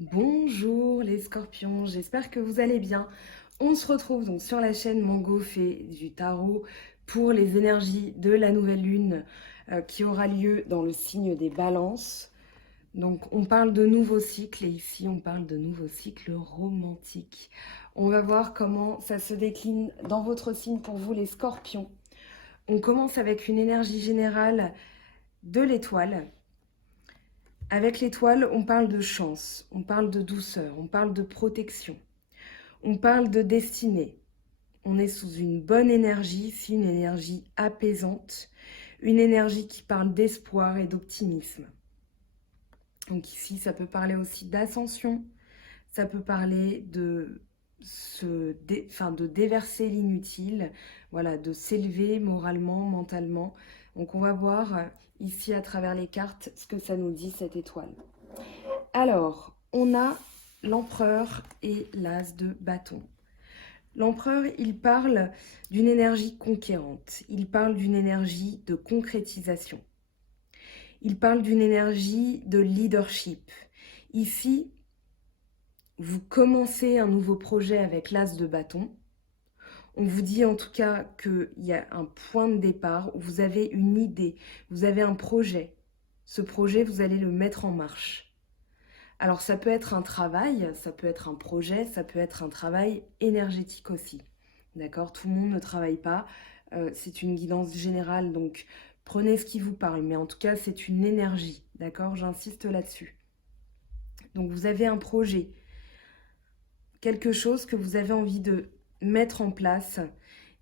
Bonjour les scorpions, j'espère que vous allez bien. On se retrouve donc sur la chaîne Mango fait du tarot pour les énergies de la nouvelle lune qui aura lieu dans le signe des balances. Donc on parle de nouveaux cycles et ici on parle de nouveaux cycles romantiques. On va voir comment ça se décline dans votre signe pour vous les scorpions. On commence avec une énergie générale de l'étoile. Avec l'étoile, on parle de chance, on parle de douceur, on parle de protection, on parle de destinée. On est sous une bonne énergie, ici une énergie apaisante, une énergie qui parle d'espoir et d'optimisme. Donc ici, ça peut parler aussi d'ascension, ça peut parler de déverser l'inutile, voilà, de s'élever moralement, mentalement. Donc on va voir ici à travers les cartes ce que ça nous dit cette étoile. Alors, on a l'empereur et l'as de bâton. L'empereur, il parle d'une énergie conquérante, il parle d'une énergie de concrétisation, il parle d'une énergie de leadership. Ici, vous commencez un nouveau projet avec l'as de bâton. On vous dit en tout cas qu'il y a un point de départ où vous avez une idée, vous avez un projet. Ce projet, vous allez le mettre en marche. Alors ça peut être un travail, ça peut être un projet, ça peut être un travail énergétique aussi. D'accord? Tout le monde ne travaille pas. C'est une guidance générale, donc prenez ce qui vous parle. Mais en tout cas, c'est une énergie. D'accord? J'insiste là-dessus. Donc vous avez un projet, quelque chose que vous avez envie de mettre en place.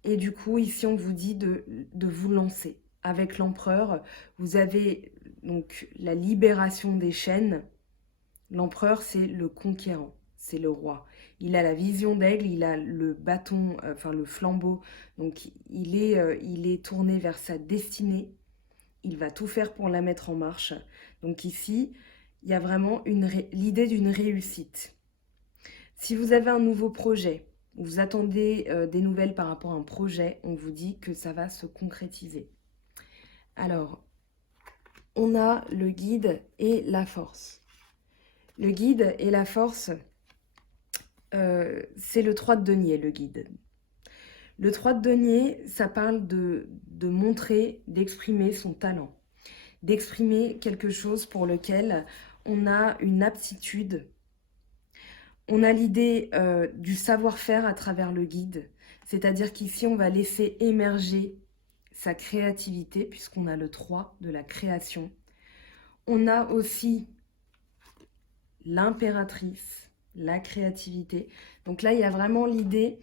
Et du coup, ici, on vous dit de vous lancer. Avec l'empereur, vous avez donc la libération des chaînes. L'empereur, c'est le conquérant, c'est le roi. Il a la vision d'aigle, il a le bâton, enfin le flambeau, donc il est tourné vers sa destinée. Il va tout faire pour la mettre en marche. Donc ici, il y a vraiment l'idée d'une réussite. Si vous avez un nouveau projet, vous attendez des nouvelles par rapport à un projet, on vous dit que ça va se concrétiser. Alors, on a le guide et la force. Le guide et la force, c'est le 3 de denier, le guide. Le 3 de denier, ça parle de montrer, d'exprimer son talent, d'exprimer quelque chose pour lequel on a une aptitude. On a l'idée du savoir-faire à travers le guide, c'est-à-dire qu'ici, on va laisser émerger sa créativité, puisqu'on a le 3 de la création. On a aussi l'impératrice, la créativité. Donc là, il y a vraiment l'idée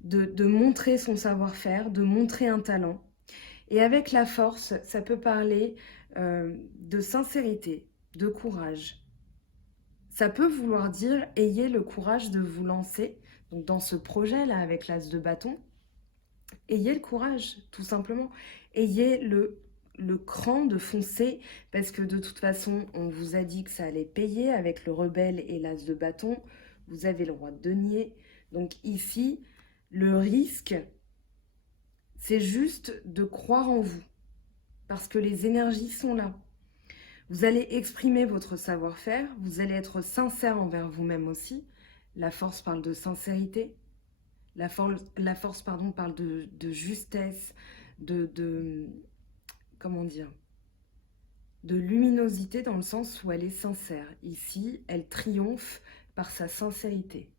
de montrer son savoir-faire, de montrer un talent. Et avec la force, ça peut parler de sincérité, de courage. Ça peut vouloir dire ayez le courage de vous lancer. Donc dans ce projet-là avec l'as de bâton, ayez le courage, tout simplement. Ayez le cran de foncer, parce que de toute façon, on vous a dit que ça allait payer avec le rebelle et l'as de bâton. Vous avez le roi de denier. Donc ici, le risque, c'est juste de croire en vous, parce que les énergies sont là. Vous allez exprimer votre savoir-faire, vous allez être sincère envers vous-même aussi. La force parle de sincérité, la force pardon, parle de justesse, de comment dire, de luminosité dans le sens où elle est sincère. Ici, elle triomphe par sa sincérité.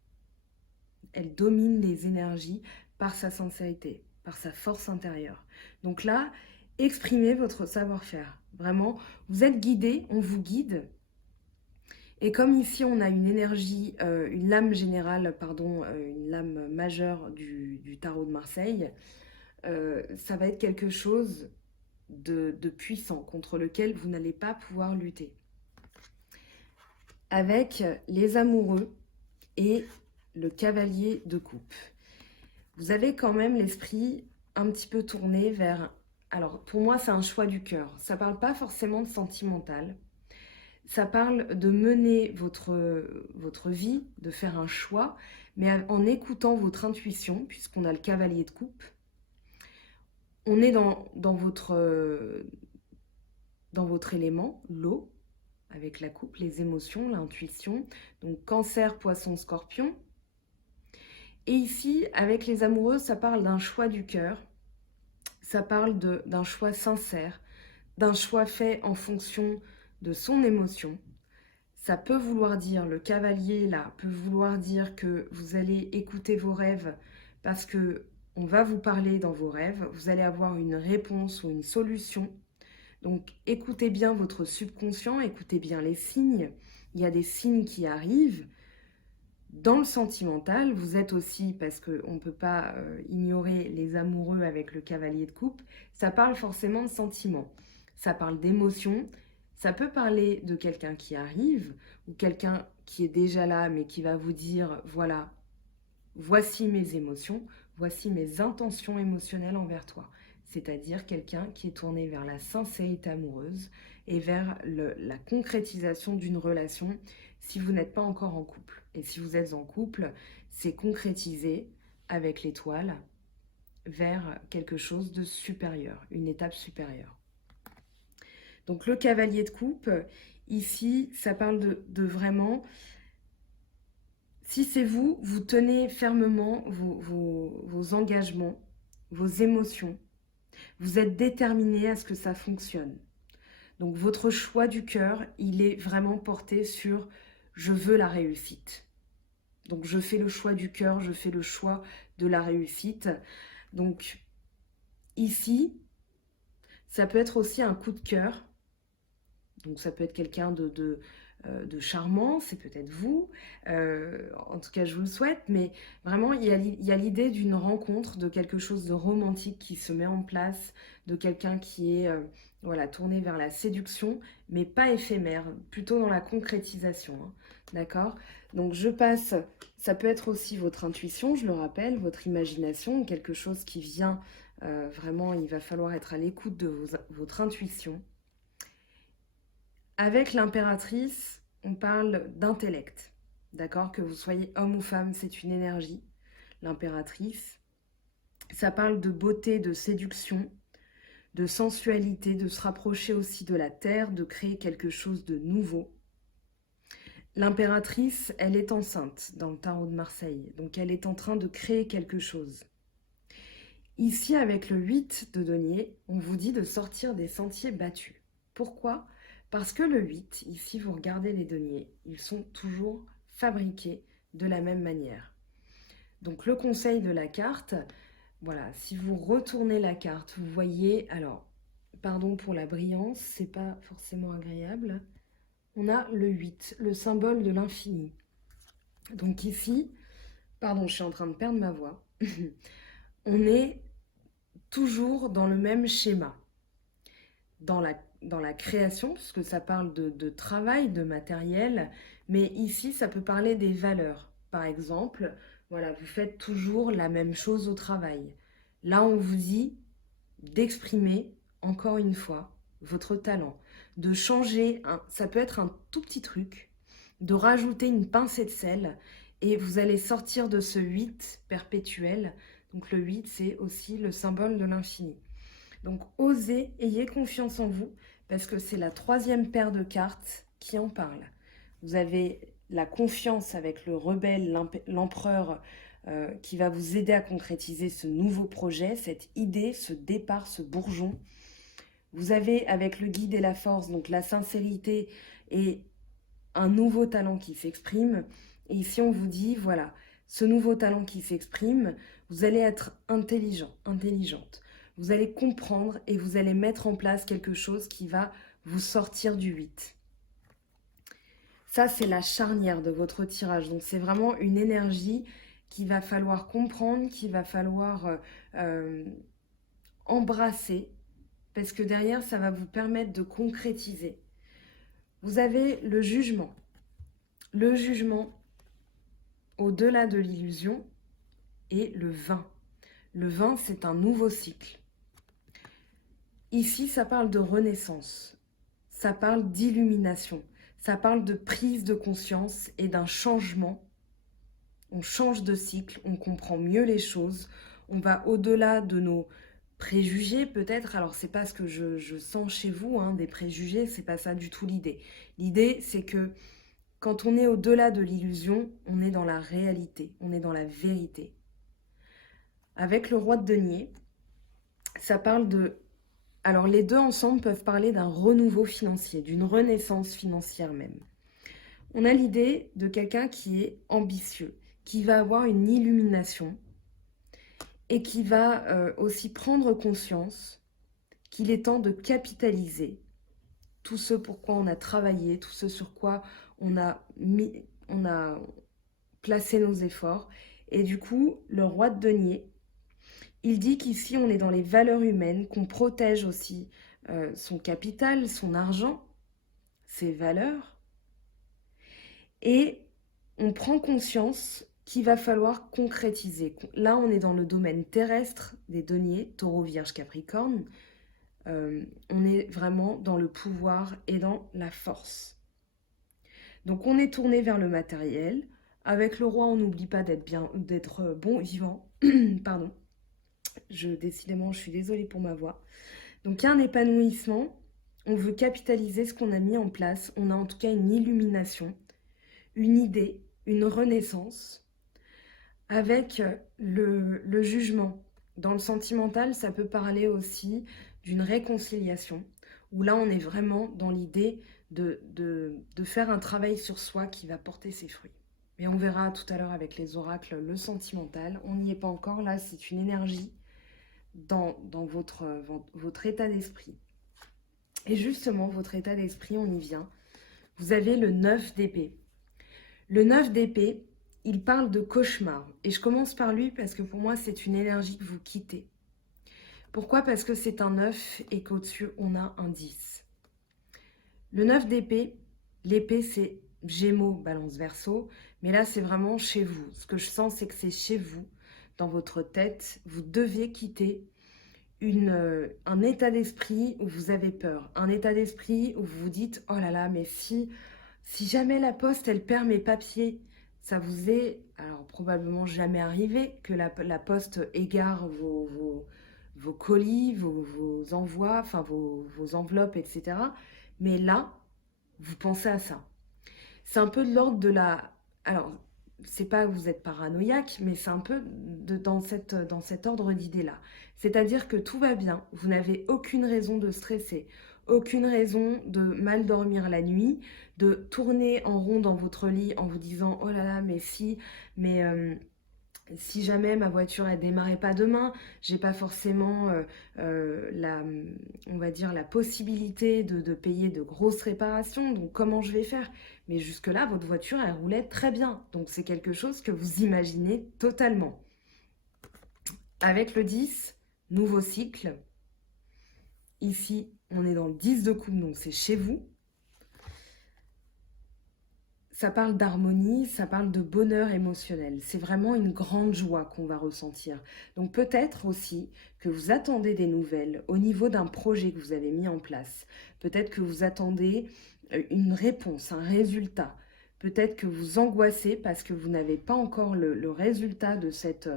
Elle domine les énergies par sa sincérité, par sa force intérieure. Donc là, exprimez votre savoir-faire. Vraiment, vous êtes guidé, on vous guide. Et comme ici, on a une énergie, une lame générale, pardon, une lame majeure du tarot de Marseille, ça va être quelque chose de puissant contre lequel vous n'allez pas pouvoir lutter. Avec les amoureux et le cavalier de coupe. Vous avez quand même l'esprit un petit peu tourné vers... Alors, pour moi, c'est un choix du cœur. Ça ne parle pas forcément de sentimental. Ça parle de mener votre vie, de faire un choix, mais en écoutant votre intuition, puisqu'on a le cavalier de coupe. On est dans votre élément, l'eau, avec la coupe, les émotions, l'intuition. Donc Cancer, Poisson, Scorpion. Et ici, avec les amoureux, ça parle d'un choix du cœur. Ça parle d'un choix sincère, d'un choix fait en fonction de son émotion. Ça peut vouloir dire, le cavalier là, peut vouloir dire que vous allez écouter vos rêves parce que on va vous parler dans vos rêves, vous allez avoir une réponse ou une solution. Donc écoutez bien votre subconscient, écoutez bien les signes. Il y a des signes qui arrivent. Dans le sentimental, vous êtes aussi, parce qu'on ne peut pas ignorer les amoureux avec le cavalier de coupe, ça parle forcément de sentiments, ça parle d'émotions, ça peut parler de quelqu'un qui arrive ou quelqu'un qui est déjà là mais qui va vous dire, voilà, voici mes émotions, voici mes intentions émotionnelles envers toi. C'est-à-dire quelqu'un qui est tourné vers la sincérité amoureuse et vers la concrétisation d'une relation si vous n'êtes pas encore en couple. Et si vous êtes en couple, c'est concrétiser avec l'étoile vers quelque chose de supérieur, une étape supérieure. Donc le cavalier de coupe, ici, ça parle de vraiment... Si c'est vous, vous tenez fermement vos engagements, vos émotions. Vous êtes déterminé à ce que ça fonctionne. Donc votre choix du cœur, il est vraiment porté sur « je veux la réussite ». Donc je fais le choix du cœur, je fais le choix de la réussite. Donc ici, ça peut être aussi un coup de cœur. Donc ça peut être quelqu'un de charmant, c'est peut-être vous, en tout cas je vous le souhaite, mais vraiment il y a l'idée d'une rencontre, de quelque chose de romantique qui se met en place, de quelqu'un qui est voilà, tourné vers la séduction, mais pas éphémère, plutôt dans la concrétisation, hein, d'accord? Donc je passe, ça peut être aussi votre intuition, je le rappelle, votre imagination, quelque chose qui vient, vraiment il va falloir être à l'écoute de votre intuition. Avec l'impératrice, on parle d'intellect, d'accord? Que vous soyez homme ou femme, c'est une énergie. L'impératrice, ça parle de beauté, de séduction, de sensualité, de se rapprocher aussi de la terre, de créer quelque chose de nouveau. L'impératrice, elle est enceinte dans le tarot de Marseille, donc elle est en train de créer quelque chose. Ici, avec le 8 de denier, on vous dit de sortir des sentiers battus. Pourquoi ? Parce que le 8, ici vous regardez les deniers, ils sont toujours fabriqués de la même manière. Donc le conseil de la carte, voilà, si vous retournez la carte, vous voyez, alors, pardon pour la brillance, c'est pas forcément agréable. On a le 8, le symbole de l'infini. Donc ici, pardon, je suis en train de perdre ma voix, on est toujours dans le même schéma. Dans la création, puisque ça parle de travail, de matériel, mais ici, ça peut parler des valeurs. Par exemple, voilà, vous faites toujours la même chose au travail. Là, on vous dit d'exprimer, encore une fois, votre talent, de changer, ça peut être un tout petit truc, de rajouter une pincée de sel, et vous allez sortir de ce 8 perpétuel. Donc le 8, c'est aussi le symbole de l'infini. Donc osez, ayez confiance en vous, parce que c'est la 3e paire de cartes qui en parle. Vous avez la confiance avec le rebelle, l'empereur, qui va vous aider à concrétiser ce nouveau projet, cette idée, ce départ, ce bourgeon. Vous avez avec le guide et la force, donc la sincérité et un nouveau talent qui s'exprime. Et ici, on vous dit, voilà, ce nouveau talent qui s'exprime, vous allez être intelligent, intelligente. Vous allez comprendre et vous allez mettre en place quelque chose qui va vous sortir du 8. Ça, c'est la charnière de votre tirage. Donc, c'est vraiment une énergie qu'il va falloir comprendre, qu'il va falloir embrasser, parce que derrière, ça va vous permettre de concrétiser. Vous avez le jugement. Le jugement, au-delà de l'illusion, et le 20. Le 20, c'est un nouveau cycle. Ici, ça parle de renaissance, ça parle d'illumination, ça parle de prise de conscience et d'un changement. On change de cycle, on comprend mieux les choses, on va au-delà de nos préjugés peut-être. Alors c'est pas ce que je sens chez vous, hein, des préjugés, c'est pas ça du tout l'idée. L'idée c'est que quand on est au-delà de l'illusion, on est dans la réalité, on est dans la vérité. Avec le roi de denier, ça parle de... Alors les deux ensemble peuvent parler d'un renouveau financier, d'une renaissance financière même. On a l'idée de quelqu'un qui est ambitieux, qui va avoir une illumination et qui va aussi prendre conscience qu'il est temps de capitaliser tout ce pour quoi on a travaillé, tout ce sur quoi on a placé nos efforts. Et du coup, le roi de denier, il dit qu'ici on est dans les valeurs humaines, qu'on protège aussi son capital, son argent, ses valeurs. Et on prend conscience qu'il va falloir concrétiser. Là, on est dans le domaine terrestre des deniers, taureau, vierge, capricorne. On est vraiment dans le pouvoir et dans la force. Donc on est tourné vers le matériel. Avec le roi, on n'oublie pas d'être bon vivant. Pardon. Décidément, je suis désolée pour ma voix. Donc il y a un épanouissement. On veut capitaliser ce qu'on a mis en place. On a en tout cas une illumination, une idée, une renaissance. Avec le jugement. Dans le sentimental, ça peut parler aussi d'une réconciliation, où là, on est vraiment dans l'idée de faire un travail sur soi qui va porter ses fruits. Mais on verra tout à l'heure avec les oracles le sentimental. On n'y est pas encore, là, c'est une énergie dans votre état d'esprit. Et justement, votre état d'esprit, on y vient. Vous avez le 9 d'épée. Le 9 d'épée, il parle de cauchemar. Et je commence par lui parce que pour moi, c'est une énergie que vous quittez. Pourquoi? Parce que c'est un 9 et qu'au-dessus, on a un 10. Le 9 d'épée, l'épée, c'est Gémeaux, Balance, Verseau. Mais là, c'est vraiment chez vous. Ce que je sens, c'est que c'est chez vous, dans votre tête. Vous deviez quitter un état d'esprit où vous avez peur. Un état d'esprit où vous vous dites, oh là là, mais si jamais la poste, elle perd mes papiers, ça vous est, alors probablement jamais arrivé que la poste égare vos colis, vos envois, enfin vos enveloppes, etc. Mais là, vous pensez à ça. C'est un peu de l'ordre de la... Alors, c'est pas que vous êtes paranoïaque, mais c'est un peu dans cet ordre d'idée-là. C'est-à-dire que tout va bien, vous n'avez aucune raison de stresser, aucune raison de mal dormir la nuit, de tourner en rond dans votre lit en vous disant « Oh là là, mais si jamais ma voiture elle démarrait pas demain, j'ai pas forcément on va dire la possibilité de payer de grosses réparations, donc comment je vais faire? Mais jusque-là, votre voiture elle roulait très bien, donc c'est quelque chose que vous imaginez totalement. Avec le 10, nouveau cycle. Ici, on est dans le 10 de coupe, donc c'est chez vous. Ça parle d'harmonie, ça parle de bonheur émotionnel. C'est vraiment une grande joie qu'on va ressentir. Donc peut-être aussi que vous attendez des nouvelles au niveau d'un projet que vous avez mis en place. Peut-être que vous attendez une réponse, un résultat. Peut-être que vous angoissez parce que vous n'avez pas encore le résultat de cette...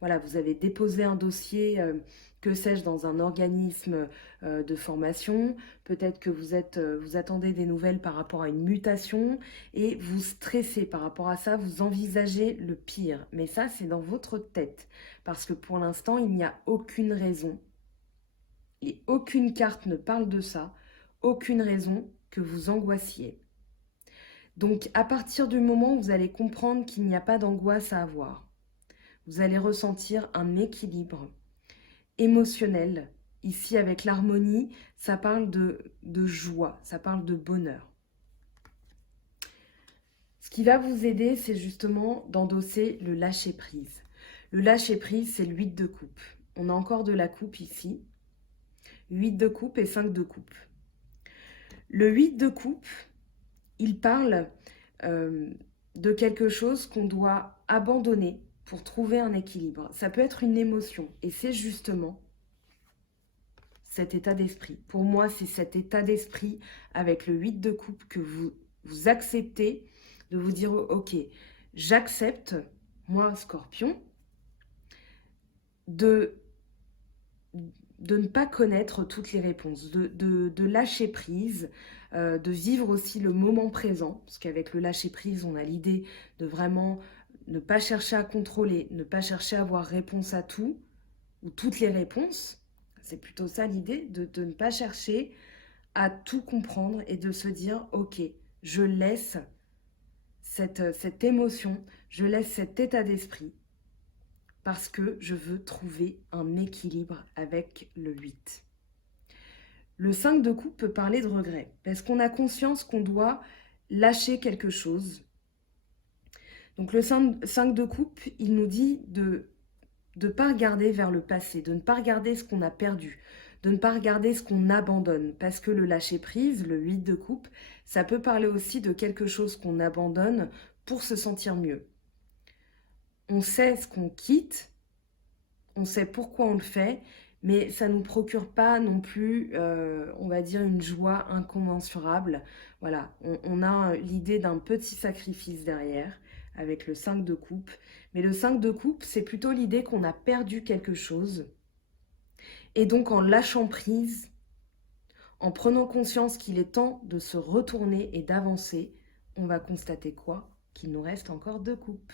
voilà, vous avez déposé un dossier, que sais-je, dans un organisme de formation. Peut-être que vous attendez des nouvelles par rapport à une mutation et vous stressez par rapport à ça, vous envisagez le pire. Mais ça, c'est dans votre tête. Parce que pour l'instant, il n'y a aucune raison et aucune carte ne parle de ça, aucune raison que vous angoissiez. Donc, à partir du moment où vous allez comprendre qu'il n'y a pas d'angoisse à avoir, vous allez ressentir un équilibre émotionnel. Ici, avec l'harmonie, ça parle de joie, ça parle de bonheur. Ce qui va vous aider, c'est justement d'endosser le lâcher-prise. Le lâcher-prise, c'est le 8 de coupe. On a encore de la coupe ici. 8 de coupe et 5 de coupe. Le 8 de coupe, il parle de quelque chose qu'on doit abandonner pour trouver un équilibre. Ça peut être une émotion et c'est justement cet état d'esprit. Pour moi, c'est cet état d'esprit avec le 8 de coupe que vous acceptez de vous dire, ok, j'accepte, moi, Scorpion, de ne pas connaître toutes les réponses, de lâcher prise, de vivre aussi le moment présent, parce qu'avec le lâcher prise, on a l'idée de vraiment ne pas chercher à contrôler, ne pas chercher à avoir réponse à tout, ou toutes les réponses. C'est plutôt ça l'idée, de ne pas chercher à tout comprendre et de se dire, ok, je laisse cette émotion, je laisse cet état d'esprit, parce que je veux trouver un équilibre avec le 8. Le 5 de coupe peut parler de regret, parce qu'on a conscience qu'on doit lâcher quelque chose. Donc le 5 de coupe, il nous dit de ne pas regarder vers le passé, de ne pas regarder ce qu'on a perdu, de ne pas regarder ce qu'on abandonne, parce que le lâcher-prise, le 8 de coupe, ça peut parler aussi de quelque chose qu'on abandonne pour se sentir mieux. On sait ce qu'on quitte, on sait pourquoi on le fait, mais ça ne nous procure pas non plus, on va dire, une joie incommensurable. Voilà, on a l'idée d'un petit sacrifice derrière, avec le 5 de coupe. Mais le 5 de coupe, c'est plutôt l'idée qu'on a perdu quelque chose. Et donc, en lâchant prise, en prenant conscience qu'il est temps de se retourner et d'avancer, on va constater quoi? Qu'il nous reste encore 2 coupes.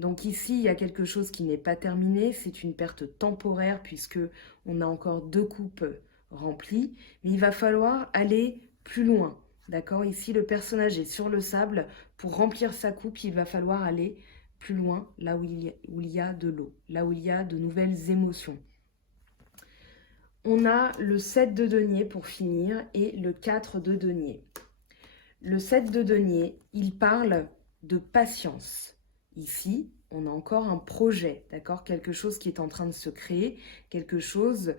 Donc ici, il y a quelque chose qui n'est pas terminé, c'est une perte temporaire puisque on a encore 2 coupes remplies, mais il va falloir aller plus loin, d'accord? Ici, le personnage est sur le sable, pour remplir sa coupe, il va falloir aller plus loin, là où il y a de l'eau, là où il y a de nouvelles émotions. On a le 7 de denier pour finir et le 4 de denier. Le 7 de denier, il parle de patience. Ici, on a encore un projet, d'accord? Quelque chose qui est en train de se créer, quelque chose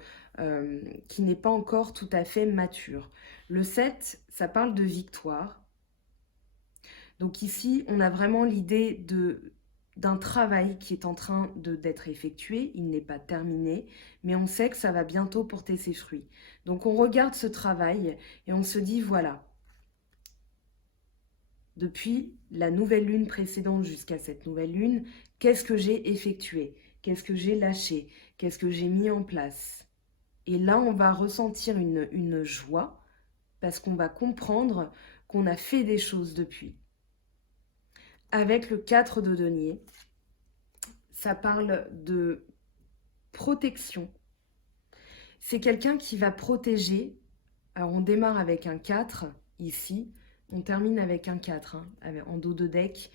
qui n'est pas encore tout à fait mature. Le 7, ça parle de victoire. Donc ici, on a vraiment l'idée d'un travail qui est en train d'être effectué. Il n'est pas terminé, mais on sait que ça va bientôt porter ses fruits. Donc on regarde ce travail et on se dit, voilà, depuis la nouvelle lune précédente jusqu'à cette nouvelle lune, qu'est-ce que j'ai effectué? Qu'est-ce que j'ai lâché? Qu'est-ce que j'ai mis en place? Et là, on va ressentir une joie parce qu'on va comprendre qu'on a fait des choses depuis. Avec le 4 de denier, ça parle de protection. C'est quelqu'un qui va protéger. Alors, on démarre avec un 4 ici. On termine avec un 4 hein, en dos de deck.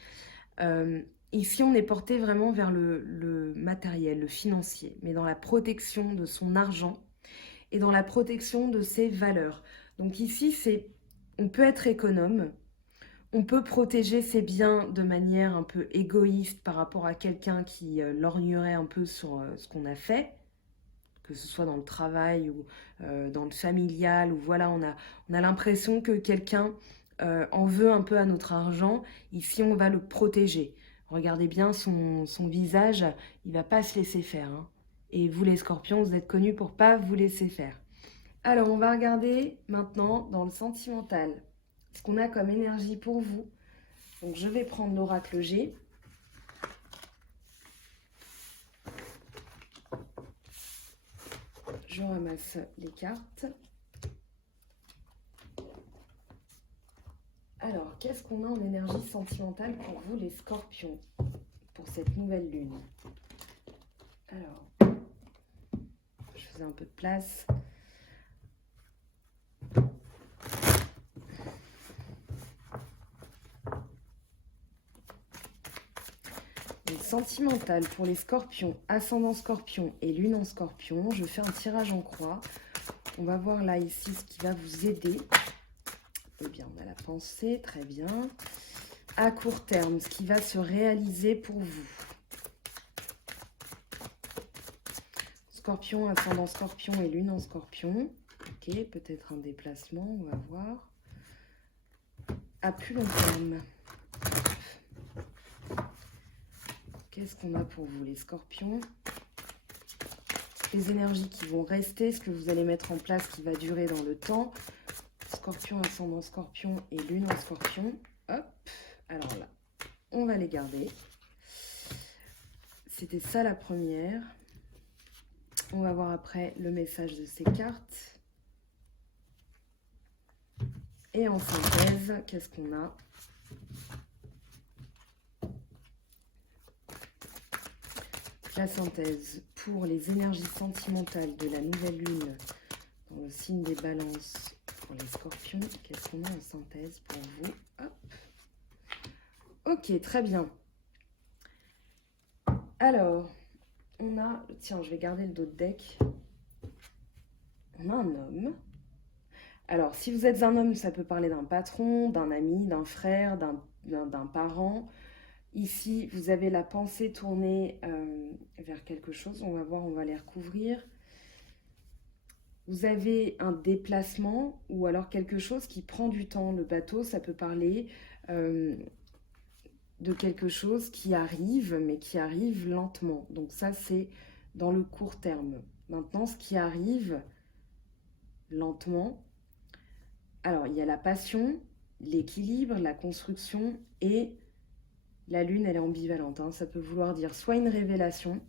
Ici, on est porté vraiment vers le matériel, le financier, mais dans la protection de son argent et dans la protection de ses valeurs. Donc ici, on peut être économe, on peut protéger ses biens de manière un peu égoïste par rapport à quelqu'un qui lorgnerait un peu sur ce qu'on a fait, que ce soit dans le travail ou dans le familial, ou voilà, on a l'impression que quelqu'un en veut un peu à notre argent. Ici, on va le protéger. Regardez bien son visage, il ne va pas se laisser faire. Hein. Et vous, les scorpions, vous êtes connus pour ne pas vous laisser faire. Alors, on va regarder maintenant dans le sentimental ce qu'on a comme énergie pour vous. Donc, je vais prendre l'oracle G. Je ramasse les cartes. Alors, qu'est-ce qu'on a en énergie sentimentale pour vous, les scorpions, pour cette nouvelle lune? Alors, je faisais un peu de place. Sentimental pour les scorpions, ascendant scorpion et lune en scorpion. Je fais un tirage en croix. On va voir là, ici, ce qui va vous aider. Eh bien, on a la pensée, très bien. À court terme, ce qui va se réaliser pour vous. Scorpion, ascendant scorpion et lune en scorpion. Ok, peut-être un déplacement, on va voir. À plus long terme. Qu'est-ce qu'on a pour vous, les scorpions? Les énergies qui vont rester, ce que vous allez mettre en place qui va durer dans le temps. Scorpion, ascendant scorpion et lune en scorpion. Hop, alors là, on va les garder. C'était ça la première. On va voir après le message de ces cartes. Et en synthèse, qu'est-ce qu'on a? La synthèse pour les énergies sentimentales de la nouvelle lune dans le signe des balances pour les scorpions. Qu'est-ce qu'on a en synthèse pour vous? Hop. Ok, très bien. Alors, on a... Tiens, je vais garder le dos de deck. On a un homme. Alors, si vous êtes un homme, ça peut parler d'un patron, d'un ami, d'un frère, d'un parent. Ici, vous avez la pensée tournée vers quelque chose. On va voir, on va les recouvrir. Vous avez un déplacement ou alors quelque chose qui prend du temps. Le bateau, ça peut parler de quelque chose qui arrive, mais qui arrive lentement. Donc ça, c'est dans le court terme. Maintenant, ce qui arrive lentement, alors il y a la passion, l'équilibre, la construction et la lune, elle est ambivalente. Hein. Ça peut vouloir dire soit une révélation,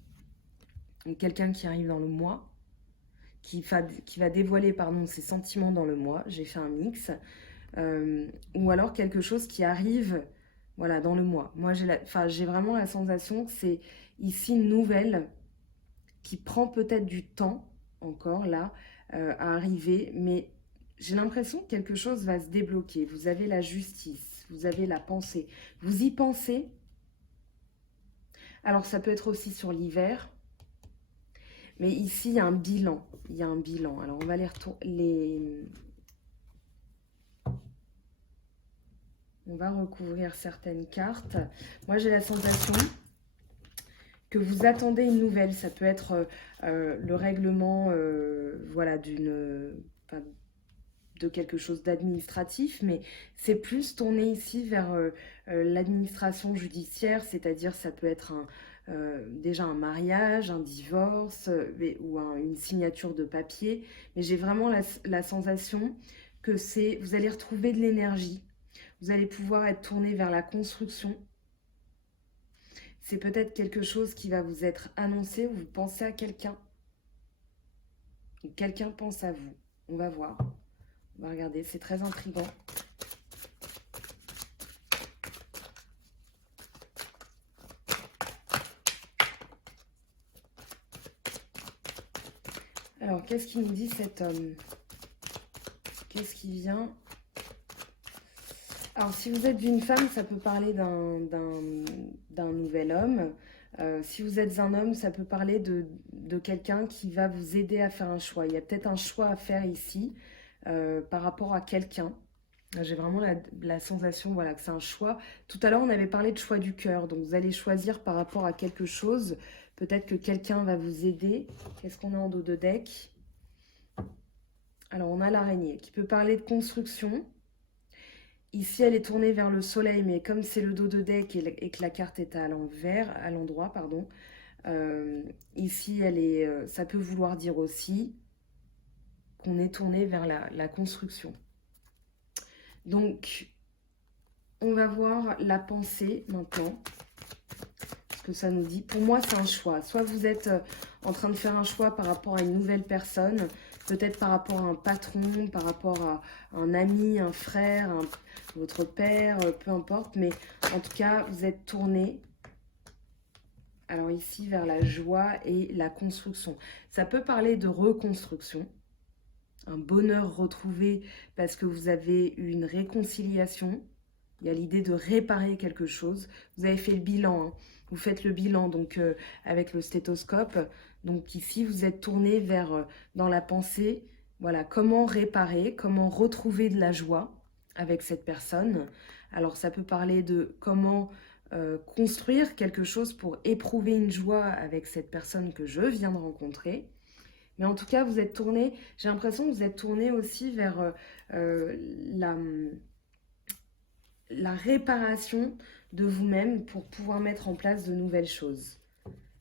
donc quelqu'un qui arrive dans le moi, qui va dévoiler ses sentiments dans le moi, j'ai fait un mix, ou alors quelque chose qui arrive voilà, dans le moi. Moi, j'ai vraiment la sensation que c'est ici une nouvelle qui prend peut-être du temps encore là à arriver, mais j'ai l'impression que quelque chose va se débloquer. Vous avez la justice, vous avez la pensée, vous y pensez. Alors ça peut être aussi sur l'hiver, mais ici il y a un bilan. Il y a un bilan. Alors on va on va recouvrir certaines cartes. Moi j'ai la sensation que vous attendez une nouvelle. Ça peut être le règlement voilà, de quelque chose d'administratif, mais c'est plus tourné ici vers l'administration judiciaire, c'est-à-dire ça peut être déjà un mariage, un divorce ou une signature de papier, mais j'ai vraiment la sensation que vous allez retrouver de l'énergie, vous allez pouvoir être tourné vers la construction. C'est peut-être quelque chose qui va vous être annoncé ou vous pensez à quelqu'un. Ou quelqu'un pense à vous. On va voir. On va regarder, c'est très intriguant. Alors, qu'est-ce qu'il nous dit cet homme? Qu'est-ce qui vient? Alors, si vous êtes une femme, ça peut parler d'un nouvel homme. Si vous êtes un homme, ça peut parler de quelqu'un qui va vous aider à faire un choix. Il y a peut-être un choix à faire ici par rapport à quelqu'un. J'ai vraiment la sensation voilà, que c'est un choix. Tout à l'heure, on avait parlé de choix du cœur. Donc, vous allez choisir par rapport à quelque chose. Peut-être que quelqu'un va vous aider. Qu'est-ce qu'on a en dos de deck? Alors, on a l'araignée qui peut parler de construction. Ici, elle est tournée vers le soleil, mais comme c'est le dos de deck et que la carte est à l'envers, à l'endroit, pardon. Ici, ça peut vouloir dire aussi qu'on est tourné vers la construction. Donc, on va voir la pensée maintenant. Ce que ça nous dit. Pour moi, c'est un choix. Soit vous êtes en train de faire un choix par rapport à une nouvelle personne, peut-être par rapport à un patron, par rapport à un ami, un frère, votre père, peu importe. Mais en tout cas, vous êtes tourné. Alors ici, vers la joie et la construction. Ça peut parler de reconstruction. Un bonheur retrouvé parce que vous avez eu une réconciliation. Il y a l'idée de réparer quelque chose. Vous avez fait le bilan. Hein. Vous faites le bilan donc avec le stéthoscope. Donc ici, vous êtes tourné vers, dans la pensée, voilà, comment réparer, comment retrouver de la joie avec cette personne. Alors ça peut parler de comment construire quelque chose pour éprouver une joie avec cette personne que je viens de rencontrer. Mais en tout cas, vous êtes tourné, j'ai l'impression que vous êtes tourné aussi vers la réparation de vous-même pour pouvoir mettre en place de nouvelles choses.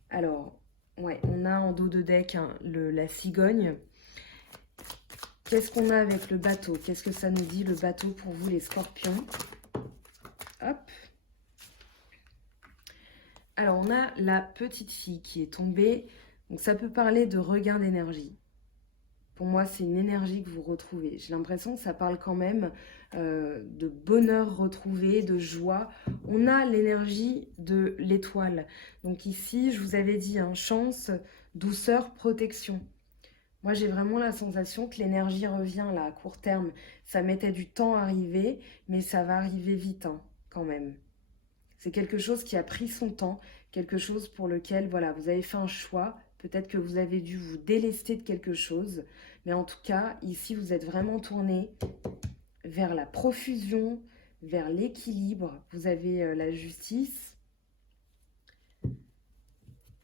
Alors, ouais, on a en dos de deck la cigogne. Qu'est-ce qu'on a avec le bateau? Qu'est-ce que ça nous dit, le bateau, pour vous, les scorpions? Hop. Alors, on a la petite fille qui est tombée Donc ça peut parler de regain d'énergie. Pour moi, c'est une énergie que vous retrouvez. J'ai l'impression que ça parle quand même de bonheur retrouvé, de joie. On a l'énergie de l'étoile. Donc ici, je vous avais dit, hein, chance, douceur, protection. Moi, j'ai vraiment la sensation que l'énergie revient là à court terme. Ça mettait du temps à arriver, mais ça va arriver vite, hein, quand même. C'est quelque chose qui a pris son temps, quelque chose pour lequel, voilà, vous avez fait un choix. Peut-être que vous avez dû vous délester de quelque chose, mais en tout cas, ici, vous êtes vraiment tourné vers la profusion, vers l'équilibre. Vous avez la justice.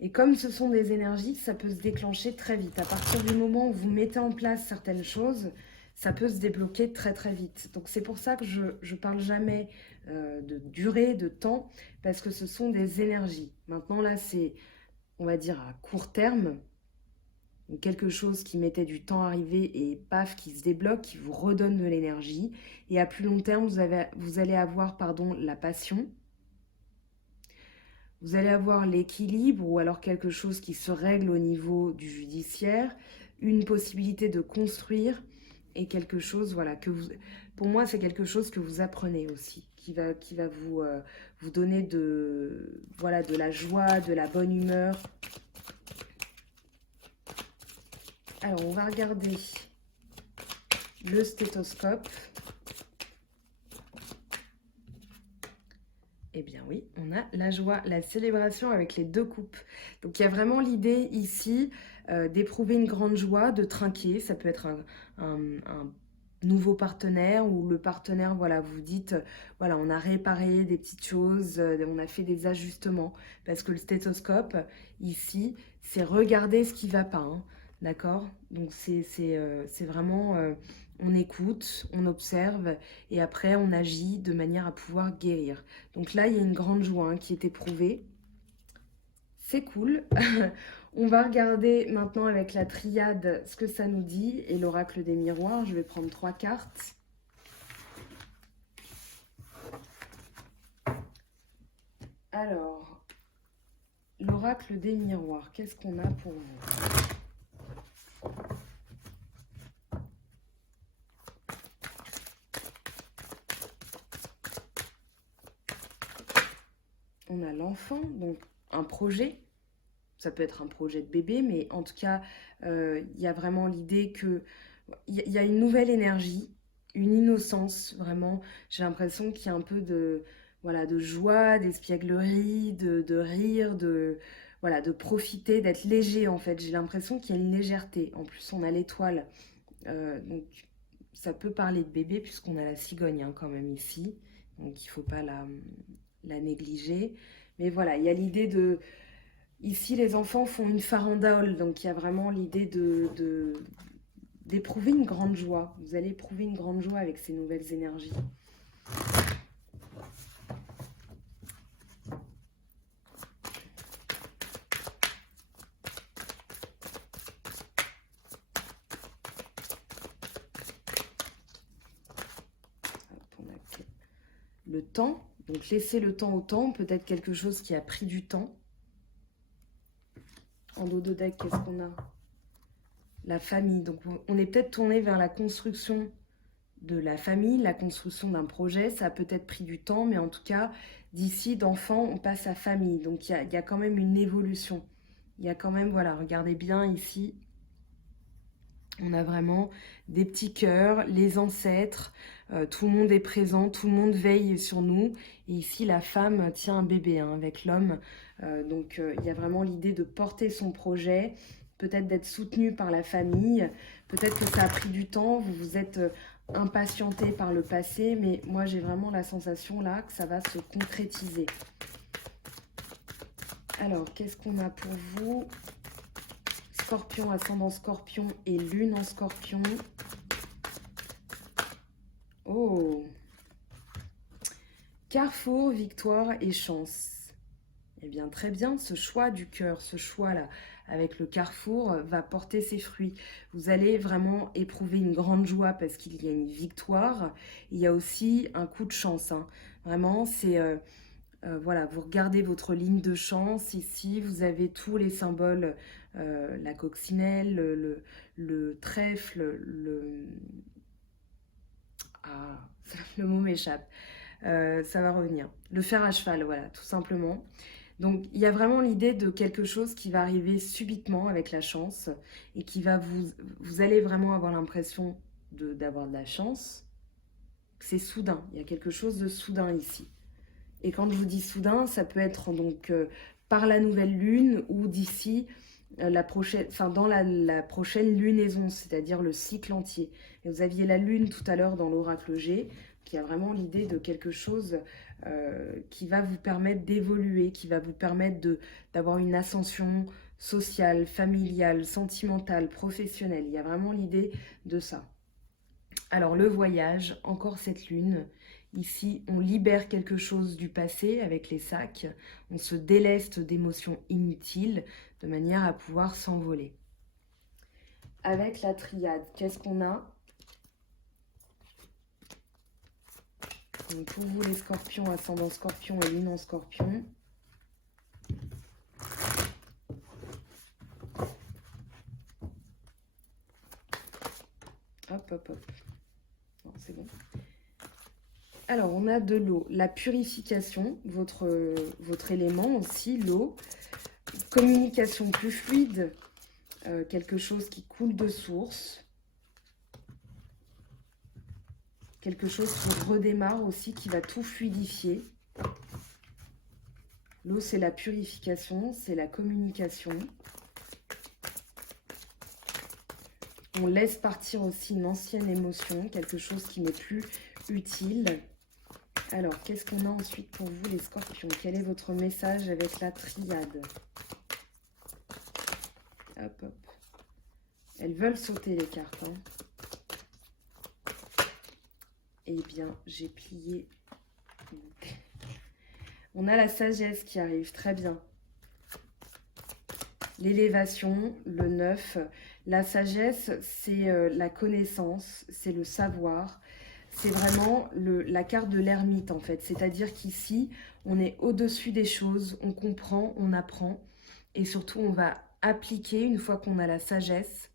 Et comme ce sont des énergies, ça peut se déclencher très vite. À partir du moment où vous mettez en place certaines choses, ça peut se débloquer très très vite. Donc c'est pour ça que je ne parle jamais de durée, de temps, parce que ce sont des énergies. Maintenant là, c'est, on va dire, à court terme, donc quelque chose qui mettait du temps à arriver et paf, qui se débloque, qui vous redonne de l'énergie. Et à plus long terme, vous allez avoir la passion. Vous allez avoir l'équilibre ou alors quelque chose qui se règle au niveau du judiciaire, une possibilité de construire et quelque chose, voilà, pour moi, c'est quelque chose que vous apprenez aussi, qui va vous donner voilà, de la joie, de la bonne humeur. Alors, on va regarder le stéthoscope. Eh bien oui, on a la joie, la célébration avec les deux coupes. Donc il y a vraiment l'idée ici d'éprouver une grande joie, de trinquer. Ça peut être un nouveau partenaire ou le partenaire, voilà, vous dites, voilà, on a réparé des petites choses, on a fait des ajustements. Parce que le stéthoscope, ici, c'est regarder ce qui ne va pas, hein, d'accord? Donc c'est vraiment, on écoute, on observe et après on agit de manière à pouvoir guérir. Donc là, il y a une grande joie, hein, qui est éprouvée. C'est cool. On va regarder maintenant avec la triade ce que ça nous dit et l'oracle des miroirs. Je vais prendre 3 cartes. Alors, l'oracle des miroirs, qu'est-ce qu'on a pour vous? On a l'enfant, donc un projet. Ça peut être un projet de bébé, mais en tout cas, il y a vraiment l'idée que il y a une nouvelle énergie, une innocence, vraiment. J'ai l'impression qu'il y a un peu voilà, de joie, d'espièglerie, de rire, voilà, de profiter, d'être léger en fait. J'ai l'impression qu'il y a une légèreté. En plus, on a l'étoile. Donc, ça peut parler de bébé puisqu'on a la cigogne, hein, quand même ici. Donc, il ne faut pas la négliger. Mais voilà, il y a l'idée de... Ici, les enfants font une farandole, donc il y a vraiment l'idée d'éprouver une grande joie. Vous allez éprouver une grande joie avec ces nouvelles énergies. On a le temps, donc laisser le temps au temps, peut-être quelque chose qui a pris du temps. En dos de deck, qu'est-ce qu'on a? La famille, donc on est peut-être tourné vers la construction de la famille, la construction d'un projet. Ça a peut-être pris du temps, mais en tout cas, d'ici d'enfant, on passe à famille. Donc il y a quand même une évolution. Il y a quand même, voilà, regardez bien ici, on a vraiment des petits cœurs, les ancêtres, tout le monde est présent, tout le monde veille sur nous. Et ici, la femme tient un bébé, hein, avec l'homme. Donc il y a vraiment l'idée de porter son projet, peut-être d'être soutenu par la famille. Peut-être que ça a pris du temps, vous vous êtes impatienté par le passé, mais moi j'ai vraiment la sensation là que ça va se concrétiser. Alors, qu'est-ce qu'on a pour vous? Scorpion, ascendant Scorpion et lune en Scorpion. Oh! Carrefour, victoire et chance. Eh bien, très bien, ce choix du cœur, ce choix-là, avec le carrefour, va porter ses fruits. Vous allez vraiment éprouver une grande joie parce qu'il y a une victoire. Il y a aussi un coup de chance, hein. Vraiment, c'est Voilà, vous regardez votre ligne de chance. Ici, vous avez tous les symboles, la coccinelle, le trèfle, ah, le mot m'échappe. Ça va revenir. Le fer à cheval, voilà, tout simplement. Donc, il y a vraiment l'idée de quelque chose qui va arriver subitement avec la chance et qui va vous allez vraiment avoir l'impression d'avoir de la chance. C'est soudain, il y a quelque chose de soudain ici. Et quand je vous dis soudain, ça peut être donc par la nouvelle lune ou d'ici dans la prochaine lunaison, c'est-à-dire le cycle entier. Et vous aviez la lune tout à l'heure dans l'oracle G, qui a vraiment l'idée de quelque chose qui va vous permettre d'évoluer, qui va vous permettre d'avoir une ascension sociale, familiale, sentimentale, professionnelle. Il y a vraiment l'idée de ça. Alors le voyage, encore cette lune. Ici, on libère quelque chose du passé avec les sacs. On se déleste d'émotions inutiles de manière à pouvoir s'envoler. Avec la triade, qu'est-ce qu'on a? Donc pour vous les scorpions, ascendant scorpion et lune en scorpion. Hop, hop, hop. Non, c'est bon. Alors, on a de l'eau. La purification, votre élément aussi, l'eau. Communication plus fluide, quelque chose qui coule de source. Quelque chose qui redémarre aussi, qui va tout fluidifier. L'eau, c'est la purification, c'est la communication. On laisse partir aussi une ancienne émotion, quelque chose qui n'est plus utile. Alors, qu'est-ce qu'on a ensuite pour vous, les scorpions? Quel est votre message avec la triade? Hop, hop. Elles veulent sauter les cartes. Hein. Eh bien, j'ai plié. On a la sagesse qui arrive, très bien. L'élévation, le 9. La sagesse, c'est la connaissance, c'est le savoir. C'est vraiment la carte de l'ermite en fait. C'est-à-dire qu'ici, on est au-dessus des choses, on comprend, on apprend. Et surtout, on va appliquer, une fois qu'on a la sagesse,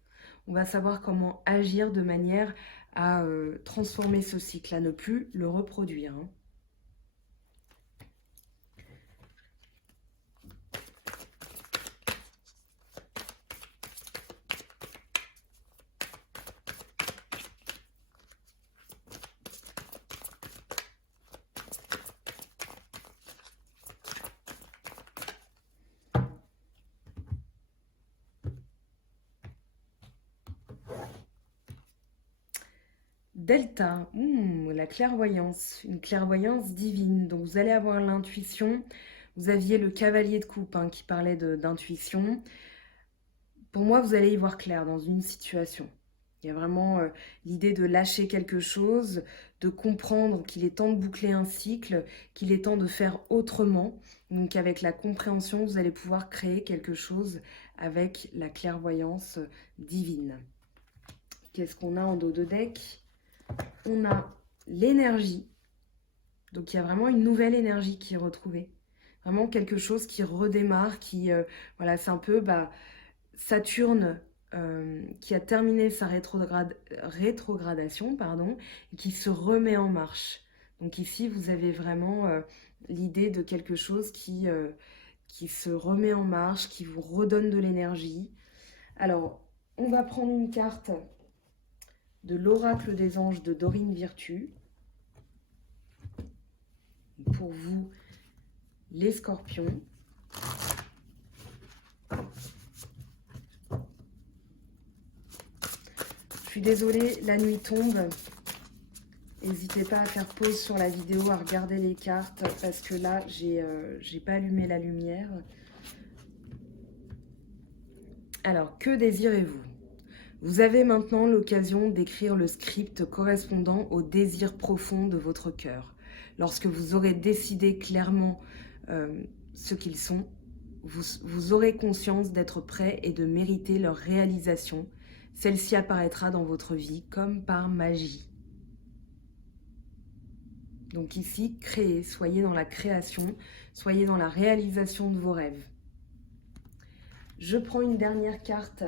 on va savoir comment agir de manière à transformer ce cycle, à ne plus le reproduire. Hein. Delta, la clairvoyance, une clairvoyance divine. Donc vous allez avoir l'intuition. Vous aviez le cavalier de coupe hein, qui parlait d'intuition. Pour moi, vous allez y voir clair dans une situation. Il y a vraiment l'idée de lâcher quelque chose, de comprendre qu'il est temps de boucler un cycle, qu'il est temps de faire autrement. Donc avec la compréhension, vous allez pouvoir créer quelque chose avec la clairvoyance divine. Qu'est-ce qu'on a en dos de deck? On a l'énergie. Donc il y a vraiment une nouvelle énergie qui est retrouvée. Vraiment quelque chose qui redémarre, voilà, c'est un peu Saturne qui a terminé sa rétrogradation, pardon, et qui se remet en marche. Donc ici, vous avez vraiment l'idée de quelque chose qui se remet en marche, qui vous redonne de l'énergie. Alors, on va prendre une carte de l'oracle des anges de Dorine Virtue. Pour vous, les scorpions. Je suis désolée, la nuit tombe. N'hésitez pas à faire pause sur la vidéo, à regarder les cartes, parce que là, j'ai pas allumé la lumière. Alors, que désirez-vous? Vous avez maintenant l'occasion d'écrire le script correspondant au désir profond de votre cœur. Lorsque vous aurez décidé clairement ce qu'ils sont, vous aurez conscience d'être prêt et de mériter leur réalisation. Celle-ci apparaîtra dans votre vie comme par magie. Donc ici, créez, soyez dans la création, soyez dans la réalisation de vos rêves. Je prends une dernière carte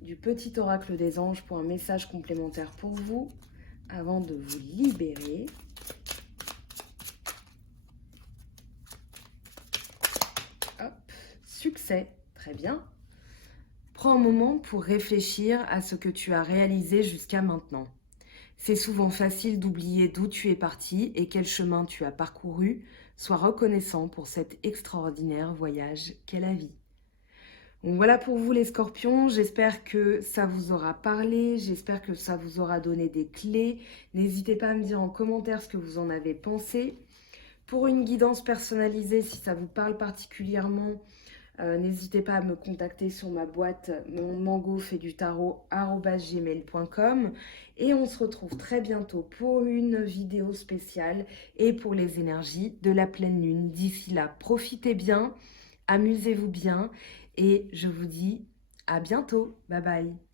du petit oracle des anges pour un message complémentaire pour vous avant de vous libérer. Hop, succès, très bien. Prends un moment pour réfléchir à ce que tu as réalisé jusqu'à maintenant. C'est souvent facile d'oublier d'où tu es parti et quel chemin tu as parcouru. Sois reconnaissant pour cet extraordinaire voyage qu'est la vie. Donc voilà pour vous les scorpions, j'espère que ça vous aura parlé, j'espère que ça vous aura donné des clés. N'hésitez pas à me dire en commentaire ce que vous en avez pensé. Pour une guidance personnalisée, si ça vous parle particulièrement, n'hésitez pas à me contacter sur ma boîte mangofaitdutarot@gmail.com et on se retrouve très bientôt pour une vidéo spéciale et pour les énergies de la pleine lune. D'ici là, profitez bien, amusez-vous bien et je vous dis à bientôt. Bye bye.